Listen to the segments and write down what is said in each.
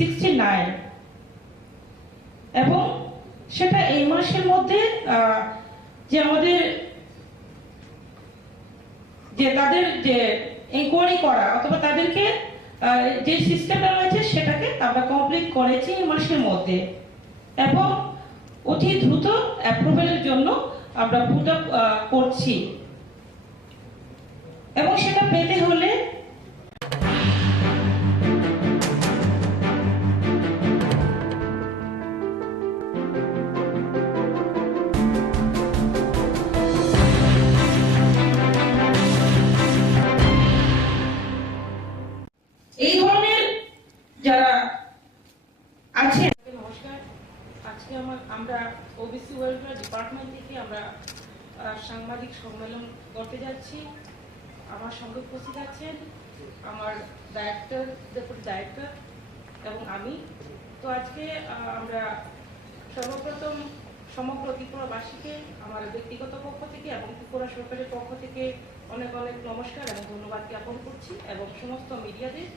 69 এবং সেটা এই মাসের মধ্যে যে আমাদের যে তাদের যে ইনকোয়ারি করা অথবা তাদেরকে যে সিস্টেমটা রয়েছে সেটাকে আমরা কমপ্লিট করেছি এই মাসের মধ্যে এবং অতি দ্রুত অ্যাপ্রুভালের জন্য আমরা পুট আপ করছি এবং সেটা পেতে হলে এই ধরনের যারা আছে। নমস্কার, আজকে আমরা ওবিসি ওয়েলফেয়ার ডিপার্টমেন্ট থেকে আমরা সাংবাদিক সম্মেলন করতে যাচ্ছি। আমার সঙ্গে উপস্থিত আছেন আমার ডেপুটি ডাইরেক্টর এবং আমি। তো আজকে আমরা সর্বপ্রথম সমগ্র ত্রিপুরাবাসীকে আমার ব্যক্তিগত পক্ষ থেকে এবং ত্রিপুরা সরকারের পক্ষ থেকে অনেক অনেক নমস্কার এবং ধন্যবাদ জ্ঞাপন করছি এবং সমস্ত মিডিয়াদের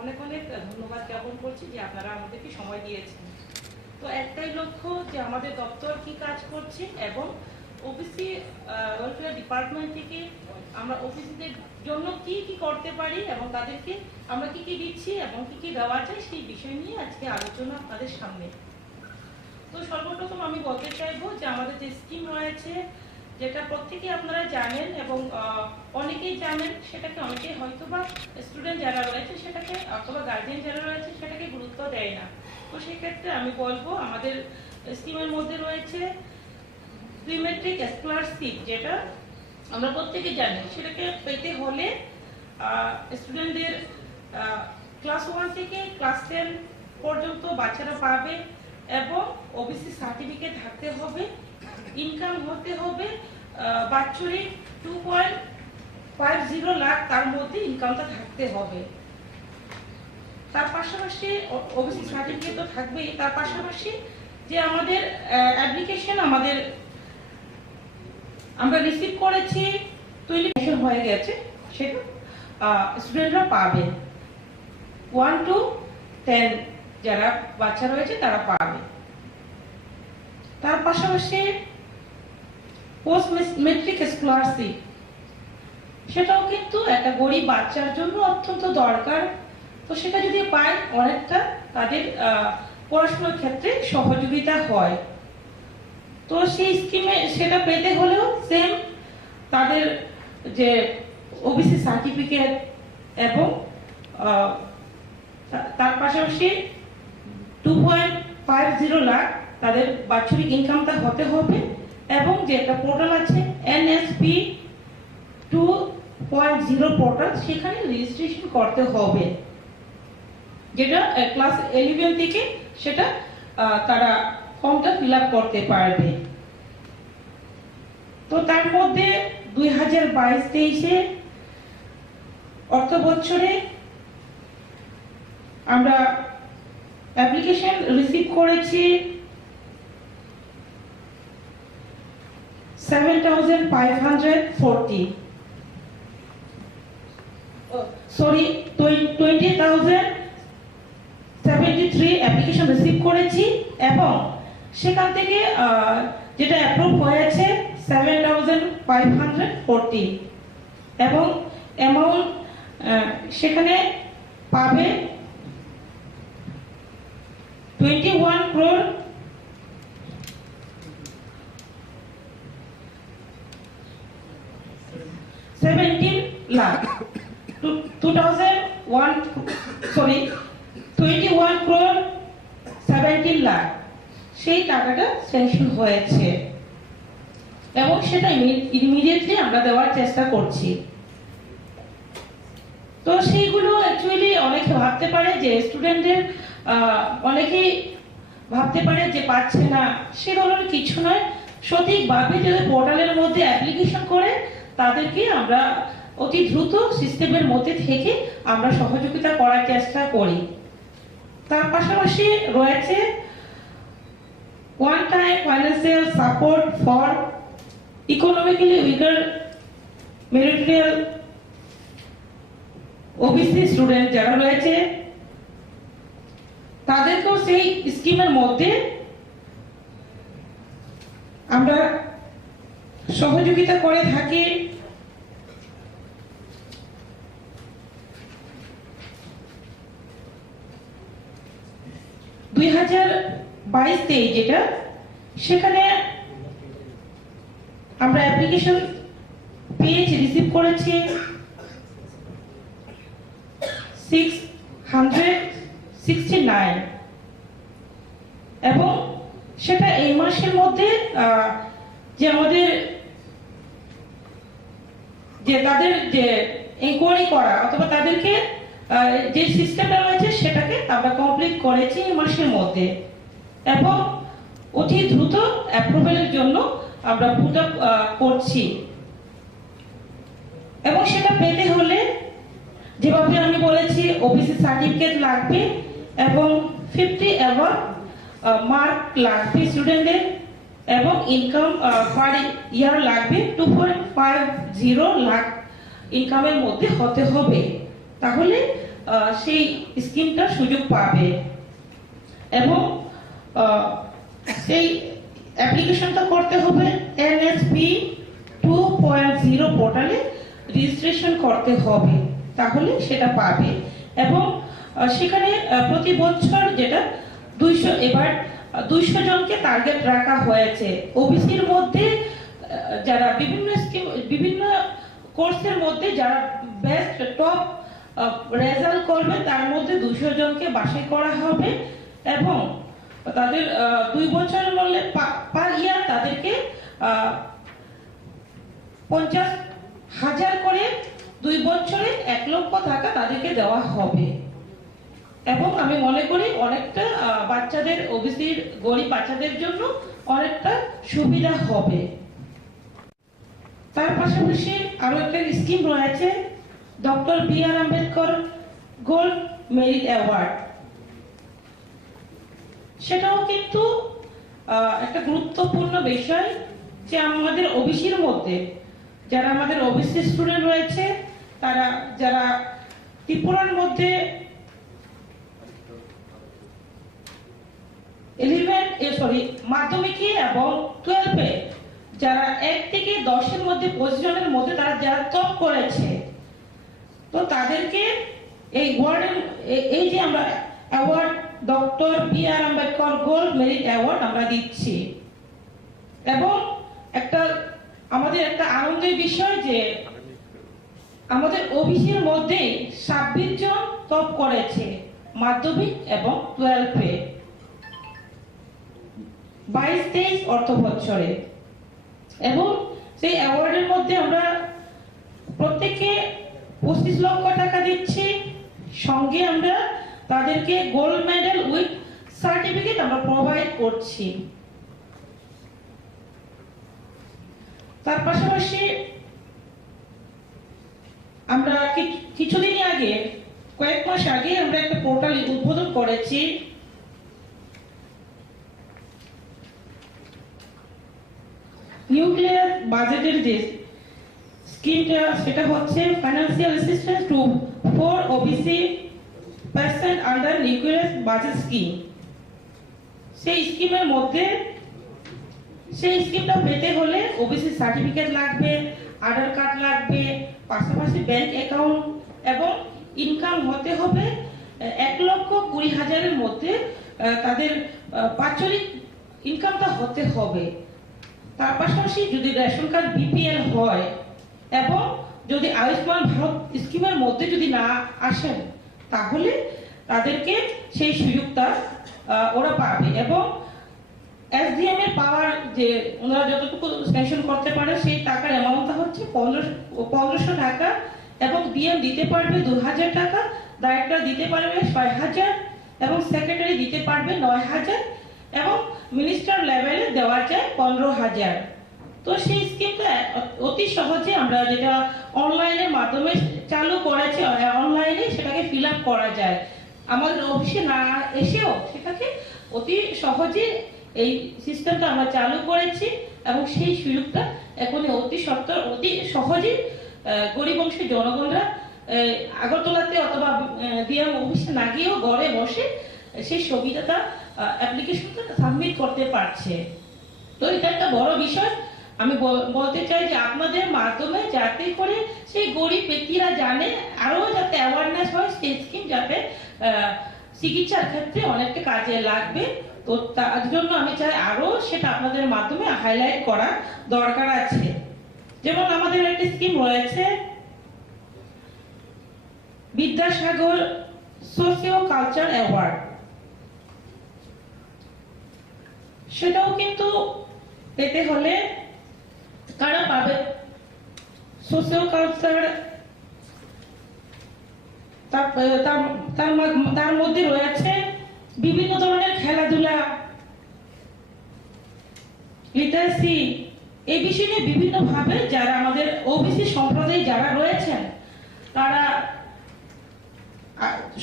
অনেক অনেক ধন্যবাদ জ্ঞাপন করছি যে আপনারা আমাদেরকে সময় দিয়েছেন। তো একটাই লক্ষ্য যে আমাদের দপ্তর কি কাজ করছে এবং ওবিসি ওয়েলফেয়ার ডিপার্টমেন্ট থেকে আমরা ওবিসিদের জন্য কি কি করতে পারি এবং তাদেরকে আমরা কি কি দিচ্ছি এবং কি কি দেওয়া যায় সেই বিষয় নিয়ে আজকে আলোচনা আপনাদের সামনে। তো সর্বপ্রথম আমি বলতে চাইবো যে আমাদের যে স্কিম রয়েছে যেটা প্রত্যেকেই আপনারা জানেন এবং অনেকেই জানেন, সেটাকে অনেকেই হয়তো বা স্টুডেন্ট যারা রয়েছে সেটাকে অথবা গার্জিয়ান যারা রয়েছে সেটাকে গুরুত্ব দেয় না। তো সেক্ষেত্রে আমি বলবো আমাদের স্কিমের মধ্যে রয়েছে প্রিমেট্রিক স্কলারশিপ, যেটা আমরা প্রত্যেকে জানি। সেটাকে পেতে হলে স্টুডেন্টদের ক্লাস 1 থেকে ক্লাস 10 পর্যন্ত বাচ্চারা পাবে এবং ওবিসি সার্টিফিকেট থাকতে হবে, ইনকাম হতে হবে বাৎসরিক 2.50 লাখ, তার মধ্যে ইনকামটা থাকতে হবে। তার পাশাপাশি ওবিসি সার্টিফিকেট তো থাকবেই, তার পাশাপাশি যে আমাদের অ্যাপ্লিকেশন আমরা রিসিভ করেছি 20 হয়ে গেছে, সেটা স্টুডেন্টরা পাবে 1 to 10 যারা বাচ্চা রয়েছে তারা পাবে। তার পাশাপাশি পোস্ট মেট্রিক স্কলারশিপ, সেটাও কিন্তু একটা গরিব বাচ্চার জন্য অত্যন্ত দরকার। তো সেটা যদি পায় অনেকটা তাদের পড়াশোনার ক্ষেত্রে সহযোগিতা হয়। তো সেই স্কিমে সেটা পেতে হলেও সেম তাদের যে ওবিসি সার্টিফিকেট এবং তার পাশাপাশি 2.50 লাখ তাদের বাৎসরিক ইনকামটা হতে হবে এবং যে একটা পোর্টাল আছে NSP 2.0 পোর্টাল, সেখানে রেজিস্ট্রেশন করতে হবে, যেটা ক্লাস 11 থেকে সেটা তারা ফর্মটা ফিল আপ করতে পারবে। তো তার মধ্যে 2022-23 অর্থ বছরে আমরা অ্যাপ্লিকেশন রিসিভ করেছি 7,540 সরি 20,073 অ্যাপ্লিকেশন রিসিভ করেছি এবং সেখান থেকে যেটা অ্যাপ্রুভ হয়েছে 7,540 এবং অ্যামাউন্ট সেখানে পাবে 21 crore 17 lakh 21 crore 17 lakh সেই টাকাটা স্যাংশন হয়েছে এবং সেটা ইমিডিয়েটলি আমরা দেওয়ার চেষ্টা করছি। তো সেইগুলো অ্যাকচুয়ালি অনেকে ভাবতে পারে যে স্টুডেন্টদের অনেকেই ভাবতে পারে যে পাচ্ছে না, সে ধরনের কিছু নয়। সঠিকভাবে যদি পোর্টালের মধ্যে অ্যাপ্লিকেশন করে তাদেরকে আমরা অতি দ্রুত সিস্টেমের মধ্যে থেকে আমরা সহযোগিতা করার চেষ্টা করি। তার পাশাপাশি রয়েছে one time financial support for economically weaker meritorious OBC student যারা রয়েছে তাদেরকেও সেই স্কিমের মধ্যে আমরা সহযোগিতা করে থাকি। দুই 2022-23 যেটা, সেখানে আমরা অ্যাপ্লিকেশন পেয়েছি, রিসিভ করেছি 669, এবং সেটা এই মাসের মধ্যে যে আমাদের যে তাদের যে ইনকোয়ারি করা অথবা তাদেরকে যে সিস্টেমটা রয়েছে সেটাকে আমরা কমপ্লিট করেছি এই মাসের মধ্যে, এবং অতি দ্রুত অ্যাপ্রুভালের জন্য আমরা পুট আপ করছি। এবং সেটা পেতে হলে যেভাবে আমি বলেছি ওবিসি সার্টিফিকেট লাগবে এবং 50 অ্যাবাভ মার্ক লাগবে স্টুডেন্টদের, এবং ইনকাম পার ইয়ার লাগবে 2.50 লাখ ইনকামের মধ্যে হতে হবে, তাহলে সেই স্কিমটার সুযোগ পাবে। এবং সেই অ্যাপ্লিকেশনটা করতে হবে NSP 2.0 পোর্টালে রেজিস্ট্রেশন করতে হবে, তাহলে সেটা পাবে। এবং সেখানে প্রতি বছর যেটা 200, এবার 200 জনকে টার্গেট রাখা হয়েছে। ওবিসির মধ্যে যারা বিভিন্ন কোর্সের মধ্যে যারা বেস্ট টপ রেজাল্ট করবে তার মধ্যে 200 জনকে বাছাই করা হবে, এবং তাদের 2 বছরের মূল্যে পার ইয়ার তাদেরকে 50,000 করে 2 বছরে 1 লক্ষ টাকা তাদেরকে দেওয়া হবে। এবং আমি মনে করি অনেকটা বাচ্চাদের, ওবিসির গরিব বাচ্চাদের জন্য অনেকটা সুবিধা হবে। তার পাশাপাশি আরো একটা স্কিম রয়েছে, doctor B.R.. Ambedkar gold merit award. সেটাও কিন্তু একটা গুরুত্বপূর্ণ বিষয় যে আমাদের ওবিসির মধ্যে যারা আমাদের ওবিসি স্টুডেন্ট রয়েছে, তারা যারা ত্রিপুরার মধ্যে 11 মাধ্যমিকে এবং 12-এ যারা 1 থেকে 10-এর মধ্যে পজিশনের মধ্যে তারা যারা টপ করেছে, তো তাদেরকে এই এই যে আমরা award doctor B.R.. Ambedkar gold merit award আমরা দিচ্ছি। এবং আমাদের একটা আনন্দের বিষয় যে আমাদের ওবিসির মধ্যে 26 জন টপ করেছে মাধ্যমিক এবং 12-এ 22-23 অর্থ বছরে। এবং সেই অ্যাওয়ার্ডের মধ্যে আমরা প্রত্যেককে 25 লক্ষ টাকা দিচ্ছি, সঙ্গে আমরা তাদেরকে গোল্ড মেডেল উইথ সার্টিফিকেট আমরা প্রোভাইড করছি। তার পাশাপাশি আমরা কিছুদিন আগে, কয়েক মাস আগে আমরা একটা পোর্টাল উদ্বোধন করেছি, নিউক্লিয়ার বাজেটের যে স্কিমটা, সেটা হচ্ছে financial assistance two 4 OBC person under nuclear budget scheme. সেই স্কিমের মধ্যে সেই স্কিমটা পেতে হলে ওবিসি সার্টিফিকেট লাগবে, আধার কার্ড লাগবে, পাশাপাশি ব্যাংক অ্যাকাউন্ট এবং ইনকাম হতে হবে 1,20,000-এর মধ্যে, তাদের বাৎসরিক ইনকামটা হতে হবে। তার পাশাপাশি যদি রেশন কার্ড BPL হয় এবং যদি আয়ুষ্মান ভারত স্কিমের মধ্যে যদি না আসেন, তাহলে তাদেরকে সেই সুযোগটা ওরা পাবে। এবং SDM এর পাওয়ার যে ওনারা যতটুকু স্যাংশন করতে পারে সেই টাকার অ্যামাউন্টটা হচ্ছে 1500 টাকা, এবং DM দিতে পারবে 2000 টাকা, ডাইরেক্টর দিতে পারবে 6000, এবং সেক্রেটারি দিতে পারবে 9000, এবং মিনিস্টার লেভেলে দেওয়া যায় 15000। তো সেই স্কিমটা অতি সহজে আমরা যেটা অনলাইনের মাধ্যমে চালু করেছি, অনলাইনে সেটাকে ফিল আপ করা যায়, আমাদের অফিসে না এসেও সেটাকে অতি সহজে এই সিস্টেমটা আমরা চালু করেছি। এবং সেই সুযোগটা এখন অতি সহজে গরিব অংশের জনগণরা আগরতলাতে অথবা DM অফিসে না গিয়েও ঘরে বসে সেই সুবিধাটা অ্যাপ্লিকেশনটা সাবমিট করতে পারছে। তো এটা একটা বড় বিষয়। আমি বলতে চাই যে আপনাদের মাধ্যমে যাতে করে সেই গরিব ব্যক্তিরা জানে, আরো যাতে অ্যাওয়ারনেস হয়, সেই স্কিম যাতে চিকিৎসার ক্ষেত্রে অনেকটা কাজে লাগবে। তো তার জন্য আমি চাই আরো সেটা আপনাদের মাধ্যমে হাইলাইট করা দরকার আছে। যেমন আমাদের একটা স্কিম রয়েছে বিদ্যাসাগর সোশিও কালচার অ্যাওয়ার্ড, সেটাও কিন্তু পেতে হলে কারা পাবে? সোশিও কালচার তার মধ্যে রয়েছে বিভিন্ন ধরনের খেলাধুলা, লিটারেসি, এই বিষয়ে বিভিন্ন ভাবে যারা আমাদের ওবিসি সম্প্রদায়ে যারা রয়েছেন তারা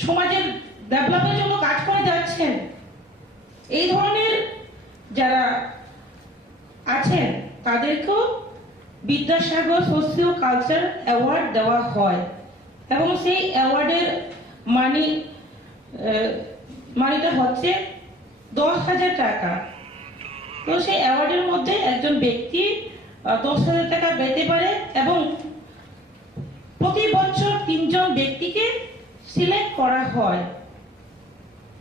সমাজের ডেভেলপের জন্য কাজ করে যাচ্ছেন, এই ধরনের যারা আছেন তাদেরকেও বিদ্যাসাগর সোশিও কালচার অ্যাওয়ার্ড দেওয়া হয় এবং সেই অ্যাওয়ার্ডের মানিটা হচ্ছে 10,000 টাকা। তো সেই অ্যাওয়ার্ডের মধ্যে একজন ব্যক্তি 10,000 টাকা পেতে পারে এবং প্রতি বছর 3 জন ব্যক্তিকে সিলেক্ট করা হয়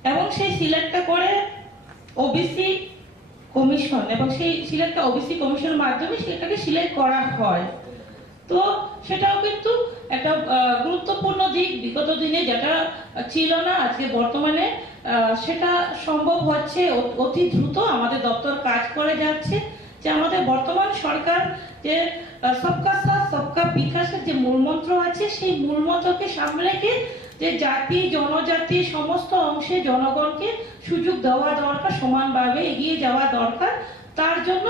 এবং সেই সিলেক্টটা করে ওবিসি কমিশন, এবং সেই সিলেক্টটা ওবিসি কমিশনের মাধ্যমে সেটাকে সিলেক্ট করা হয়। তো সেটাও কিন্তু একটা গুরুত্বপূর্ণ দিক, বিগত দিনে যেটা ছিল না, আজকে বর্তমানে সেটা সম্ভব হচ্ছে। অতি দ্রুত আমাদের দপ্তর কাজ করে যাচ্ছে যে আমাদের বর্তমান সরকার যে সবকা সাথ সবকা বিকাশের যে মূলমন্ত্র আছে, সেই মূলমন্ত্রকে সামনে রেখে যে জাতি জনজাতি সমস্ত অংশে জনগণকে সুযোগ দেওয়া দরকার, সমানভাবে এগিয়ে যাওয়া দরকার। তার জন্য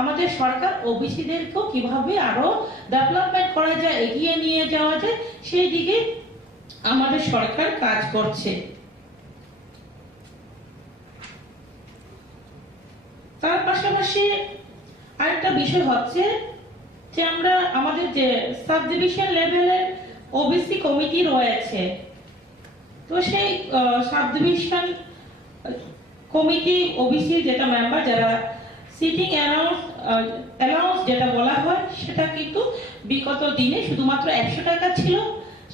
আমাদের সরকার ওবিসিদেরকেও কিভাবে আরো ডেভেলপমেন্ট করা যায়, এগিয়ে নিয়ে যাওয়া যায়, সেই দিকে আমাদের সরকার কাজ করছে। তার পাশাপাশি আরেকটা বিষয় হচ্ছে যে আমরা আমাদের যে সাব ডিভিশন লেভেলের ওবিসি কমিটি রয়েছে, তো সেই সাব ডিভিশন কমিটি ওবিসি যেটা মেম্বার যারা সিটিং অ্যালাউন্স যেটা বলা হয়, সেটা কিন্তু বিগত দিনে শুধুমাত্র 100 টাকা ছিল,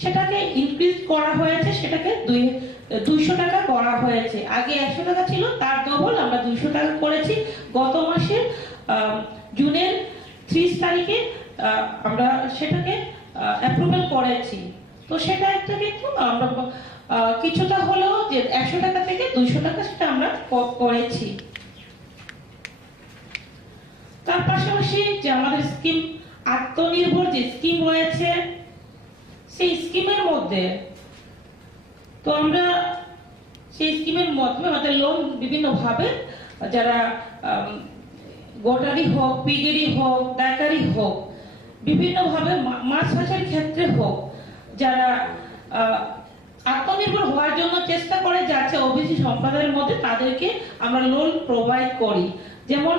সেটাকে ইনক্রিজ করা হয়েছে, সেটাকে 200 টাকা করা হয়েছে। আগে 100 টাকা ছিল, তার ডবল আমরা 200 টাকা করেছি। গত মাসের জুনের 30 তারিখে আমরা সেটাকে অ্যাপ্রুভাল করেছি। তো সেটা একটা কিন্তু আমরা কিছুটা হলেও যে 100 টাকা থেকে 200 টাকা সেটা আমরা করেছি। তার পাশাপাশি যে আমাদের স্কিম আত্মনির্ভর যে স্কিম রয়েছে, সেই স্কিমের মধ্যে তো আমরা সেই স্কিমের মাধ্যমে আমাদের লোন বিভিন্ন ভাবে যারা গোটারি হোক, পিগেরি হোক, ডাকারি হোক, বিভিন্ন ভাবে মাছ চাষের ক্ষেত্রে হোক, যারা আত্মনির্ভর হওয়ার জন্য চেষ্টা করে যাচ্ছে ওবিসি সম্প্রদায়ের মধ্যে, তাদেরকে আমরা লোন প্রোভাইড করি। যেমন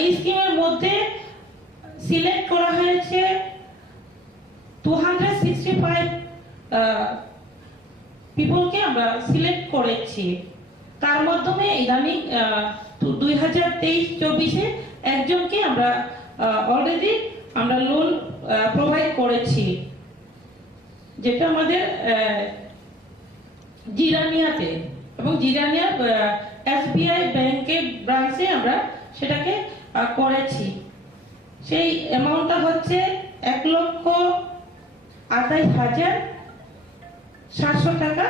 এই স্কিমের মধ্যে সিলেক্ট করা হয়েছে 265 পিপলকে আমরা সিলেক্ট করেছি। তার মাধ্যমে ইদানিং 2023-24-এ একজনকে আমরা অলরেডি আমরা লোন প্রোভাইড করেছি, যেটা আমাদের জিরানিয়াতে, এবং জিরানিয়া SBI ব্যাংকের ব্রাঞ্চে আমরা সেটাকে করেছি। সেই অ্যামাউন্টটা হচ্ছে 1,28,700 টাকা,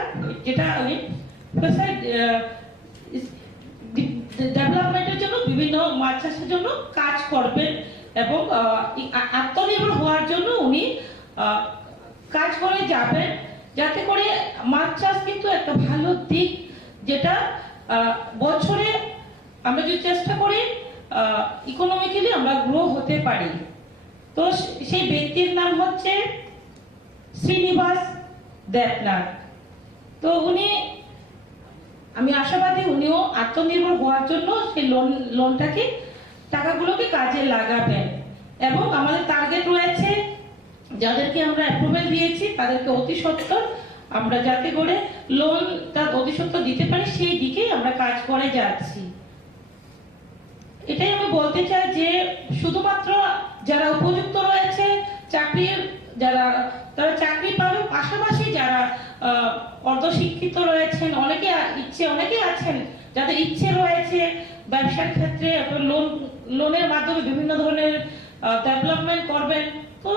যেটা ডেভেলপমেন্টের জন্য বিভিন্ন মাছ চাষের জন্য কাজ করবেন এবং আত্মনির্ভর হওয়ার জন্য উনি কাজ করে যাবেন, যাতে করে মাছ চাষ কিন্তু একটা ভালো দিক, যেটা বছরে আমরা যদি চেষ্টা করি ইকোনমিক্যালি আমরা গ্রো হতে পারি। তো সেই ব্যক্তির নাম হচ্ছে শ্রীনিবাস দেবনাথ। তো উনি, আমি আশাবাদী উনিও আত্মনির্ভর হওয়ার জন্য সেই লোনটাকে টাকাগুলোকে কাজে লাগাবেন। এবং আমাদের টার্গেট রয়েছে যাদেরকে আমরা অ্যাপ্রুভাল দিয়েছি তাদেরকে অতি সত্বর আমরা যাতে করে লোনটা অতিসত্ত্ব দিতে পারি সেই দিকেই আমরা কাজ করে যাচ্ছি। এটাই আমি বলতে চাই যে শুধুমাত্র যারা উপযুক্ত রয়েছে চাকরির যারা তারা চাকরি পাবে, পাশাপাশি যারা অর্ধশিক্ষিত রয়েছেন, অনেকে আছেন যাদের ইচ্ছে রয়েছে ব্যবসার ক্ষেত্রে লোনের মাধ্যমে বিভিন্ন ধরনের ডেভেলপমেন্ট করবেন। তো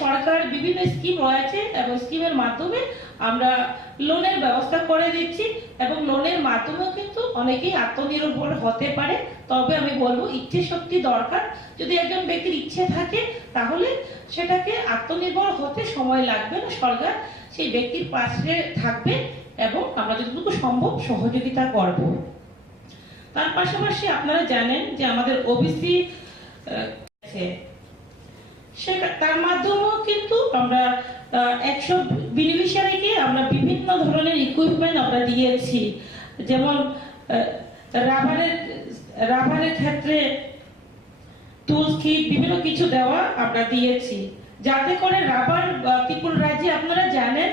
সরকার বিভিন্ন স্কিম রয়েছে এবং স্কিমের মাধ্যমে আমরা লোনের ব্যবস্থা করে দিচ্ছি এবং লোনের মাধ্যমেও কিন্তু অনেকেই আত্মনির্ভর হতে পারে। তবে আমি বলবো ইচ্ছে শক্তি দরকার। যদি একজন ব্যক্তির ইচ্ছে থাকে তাহলে সেটাকে আত্মনির্ভর হতে সময় লাগবে না, সরকার সেই ব্যক্তির পাশে থাকবে এবং আমরা যতটুকু সম্ভব সহযোগিতা করব। তার পাশাপাশি আপনারা জানেন যে আমাদের ওবিসি তার মাধ্যমেও কিন্তু আমরা 100 বেনিফিশিয়ারিকে আমরা বিভিন্ন ধরনের ইকুইপমেন্ট আমরা দিয়েছি, যেমন রাবারের ক্ষেত্রে টুলস কিট বিভিন্ন কিছু দেওয়া আমরা দিয়েছি, যাতে করে রাবার ত্রিপুরা রাজ্যে আপনারা জানেন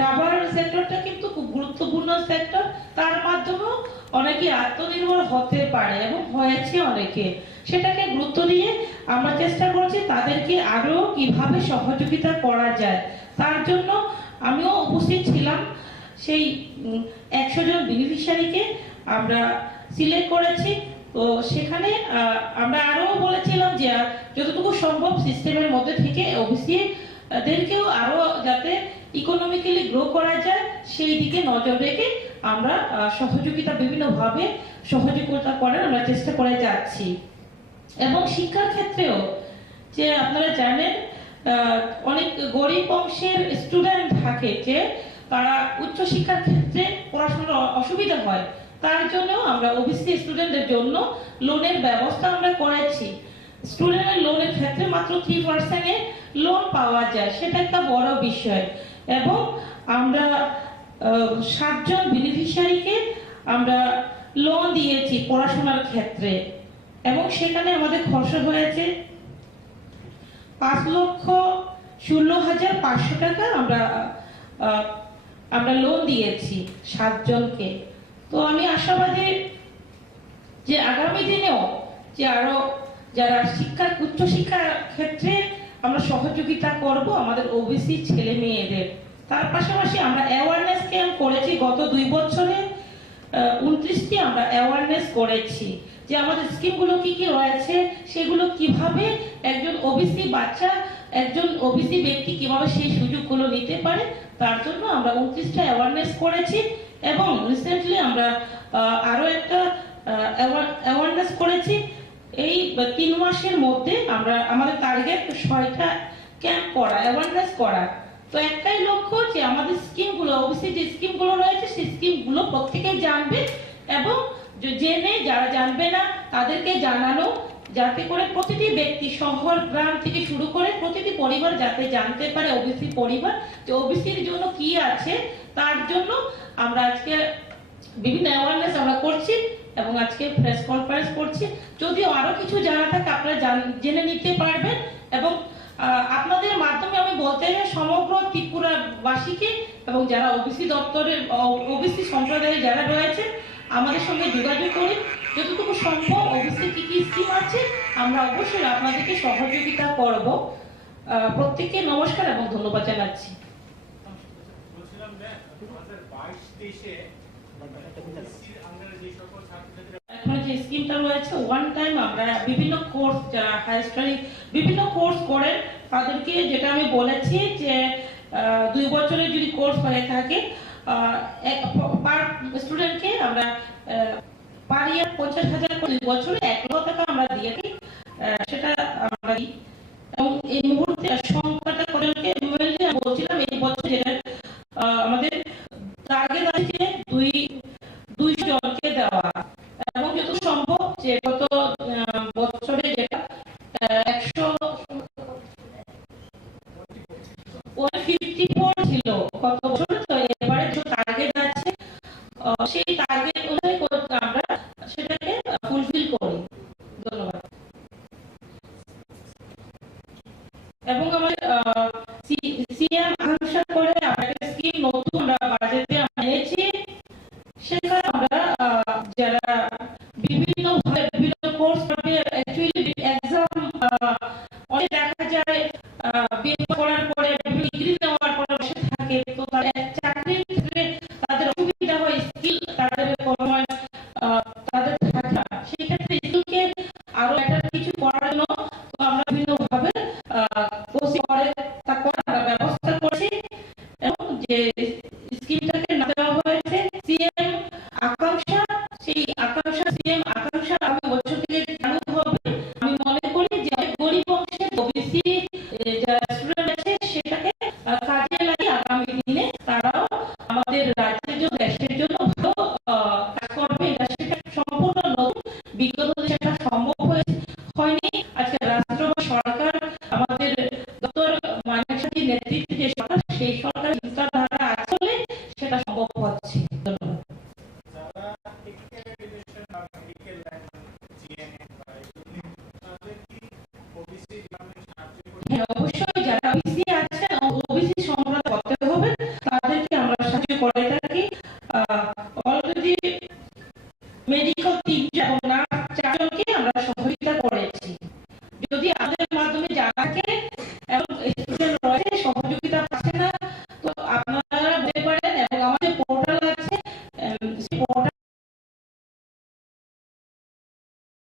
রাবার সেক্টরটা কিন্তু খুব গুরুত্বপূর্ণ সেক্টর। তার মাধ্যমেও অনেকে আত্মনির্ভর হতে পারে এবং হয়েছে অনেকে। সেটাকে গুরুত্ব দিয়ে আমরা চেষ্টা করছি তাদেরকে আরো কিভাবে সহযোগিতা করা যায়। তার জন্য আমিও উপস্থিত ছিলাম। সেই 100 জন বেনিফিশিয়ারিকে আমরা সিলেক্ট করেছি। তো সেখানে আমরা আরো বলেছিলাম যে যতটুকু সম্ভব সিস্টেমের মধ্যে থেকে ওবিসি দেরকেও আরো যাতে ইকোনমিক্যালি গ্রো করা যায় সেই দিকে নজর রেখে আমরা সহযোগিতা বিভিন্নভাবে সহযোগিতা করার আমরা চেষ্টা করে যাচ্ছি। এবং শিক্ষার ক্ষেত্রেও যে আপনারা জানেন অনেক গরিব অংশের স্টুডেন্ট থাকে যে তারা উচ্চশিক্ষার ক্ষেত্রে পড়াশোনার অসুবিধা হয়, তার জন্য আমরা ওবিসি স্টুডেন্টদের জন্য লোনের ব্যবস্থা আমরা করেছি। স্টুডেন্টের লোনের ক্ষেত্রে মাত্র 3% লোন পাওয়া যায়, সেটা একটা বড় বিষয়। এবং আমরা 60 জন বেনিফিশিয়ারিকে আমরা লোন দিয়েছি পড়াশোনার ক্ষেত্রে এবং সেখানে আমাদের খরচ হয়েছে 5,16,500 টাকা আমরা লোন দিয়েছি 60 জনকে। তো আমি আশাবাদী যে আগামী দিনেও যে আরো যারা উচ্চশিক্ষার ক্ষেত্রে আমরা সহযোগিতা করব আমাদের ওবিসি ছেলে মেয়েদের। তার পাশাপাশি আমরা অ্যাওয়ারনেস ক্যাম্প করেছি গত 2 বছরে 29টি আমরা অ্যাওয়ারনেস করেছি যে আমাদের স্কিমগুলো কি কি রয়েছে, সেগুলো কিভাবে একজন ওবিসি বাচ্চা একজন ওবিসি ব্যক্তি কিভাবে সেই সুযোগগুলো নিতে পারে। তার জন্য আমরা 29টা অ্যাওয়ারনেস করেছি এবং রিসেন্টলি আমরা আরো একটা অ্যাওয়ারনেস করেছি। এই 3 মাসের মধ্যে আমরা আমাদের টার্গেট 6টা ক্যাম্প করা, অ্যাওয়ারনেস করা। তো একটাই লক্ষ্য যে আমাদের স্কিমগুলো ওবিসি যে স্কিমগুলো রয়েছে সেই স্কিমগুলো প্রত্যেকেই জানবে এবং জেনে যারা জানবে না তাদেরকে জানানো, যাতে করে প্রতিটি ব্যক্তি শহর গ্রাম থেকে শুরু করে প্রতিটি পরিবার যাতে জানতে পারে ওবিসি পরিবার যে ওবিসির জন্য কি আছে। তার জন্য আমরা আজকে বিভিন্ন অ্যাওয়ারনেস আমরা করছি এবং আজকে প্রেস কনফারেন্স করছি। যদিও আরো কিছু জানা থাকে আপনারা জেনে নিতে পারবেন এবং আপনাদের মাধ্যমে আমি বলতে চাই সমগ্র ত্রিপুরাবাসীকে এবং যারা ওবিসি দপ্তরের ওবিসি সম্প্রদায়ের যারা রয়েছে আমাদের সঙ্গে যোগাযোগ করে যতটুকু সম্ভব ওবিসি কি কি স্কিম আছে আমরা অবশ্যই আপনাদেরকে সহযোগিতা করব। প্রত্যেককে নমস্কার এবং ধন্যবাদ জানাচ্ছি। এখন যে স্কিমটা রয়েছে ওয়ান টাইম আমরা বিভিন্ন কোর্স যারা হায়ার স্টাডি বিভিন্ন কোর্স করে তাদেরকে যেটা আমি বলেছি যে 2 বছরের যদি কোর্স হয়ে থাকে পার স্টুডেন্টকে আমরা পার ইয়ার 50,000 করে 2 বছরে 1 লক্ষ টাকা আমরা দিয়ে দিই। সেটা আমরা দিই এবং এই মুহূর্তে সংখ্যাটা করে বলছিলাম এই বছর যেটা আমাদের টার্গেট আছে 200 জনকে দেওয়া এবং যত সম্ভব যে গত বছরে যেটা 154 ছিল গত বছর। তো এবারে যে টার্গেট আছে সেই টার্গেট অনুযায়ী আমরা সেটাকে ফুলফিল করি। ধন্যবাদ। এবং আমাদের সিএম আনুষ্ঠানিক করে আমরা স্কিম নতুন বাজেটে মেডিকেল